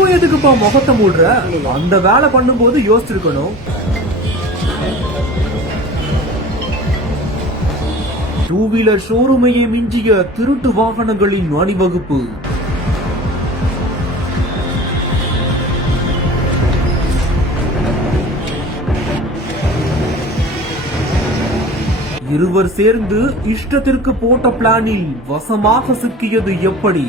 இப்போ எதுக்குப்பா முகத்தை மூடுற? அந்த வேலை பண்ணும்போது யோசிச்சிருக்கணும். டூ வீலர் ஷோரூமையே மிஞ்சிய திருட்டு வாகனங்களின் அணிவகுப்பு. இருவர் சேர்ந்து இஷ்டத்திற்கு போட்ட பிளானில் வசமாக சிக்கியது எப்படி?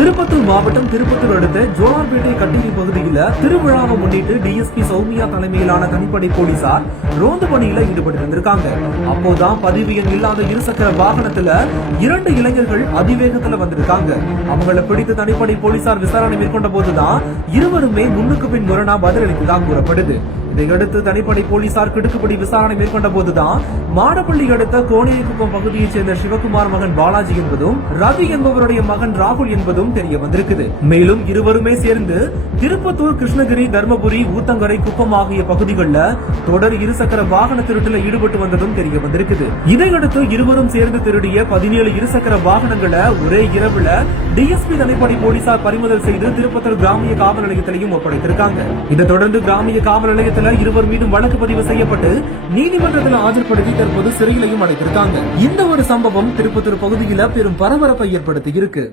திருப்பத்தூர் மாவட்டம் திருப்பத்தூர் அடுத்த ஜோலார்பேட்டை கட்டேரி பகுதியில் திருவிழாவை முன்னிட்டு டிஎஸ்பி சௌமியா தலைமையிலான தனிப்படை போலீசார் ரோந்து பணியில ஈடுபட்டு இருந்திருக்காங்க. அப்போதான் பதிவு எண் இல்லாத இருசக்கர வாகனத்துல 2 இளைஞர்கள் அதிவேகத்துல வந்திருக்காங்க. அவங்களை பிடித்து தனிப்படை போலீசார் விசாரணை மேற்கொண்ட போதுதான் இருவருமே முன்னுக்கு பின் முரணா பதிலளித்ததாக கூறப்படுது. இதையடுத்து தனிப்படை போலீசார் கிடுக்குப்படி விசாரணை மேற்கொண்ட போதுதான் மாடப்பள்ளி அடுத்த கோனேரிக்குப்பம் பகுதியைச் சேர்ந்த சிவகுமார் மகன் பாலாஜி என்பதும் ரவி என்பவருடைய மகன் ராகுல் என்பதும் தெரிய வந்திருக்குது. மேலும் இருவருமே சேர்ந்து திருப்பத்தூர், கிருஷ்ணகிரி, தர்மபுரி, ஊத்தங்கரை, குப்பம் ஆகிய பகுதிகளில் தொடர் இருசக்கர வாகன திருட்டுல ஈடுபட்டு வந்ததும் தெரிய வந்திருக்குது. இதையடுத்து இருவரும் சேர்ந்து திருடிய 17 இருசக்கர வாகனங்களை ஒரே இரவுல டிஎஸ்பி தனிப்படை போலீசார் பறிமுதல் செய்து திருப்பத்தூர் கிராமிய காவல் நிலையத்திலையும் ஒப்படைத்திருக்காங்க. இதைத் தொடர்ந்து கிராமிய காவல் நிலையத்தில் இருவர் மீதும் வழக்கு பதிவு செய்யப்பட்டு நீதிமன்றத்தில் ஆஜர்படுத்தி தற்போது சிறையிலையும் அடைத்திருக்காங்க. இந்த ஒரு சம்பவம் திருப்பத்தூர் பகுதியில் பெரும் பரபரப்பை ஏற்படுத்தி இருக்கு.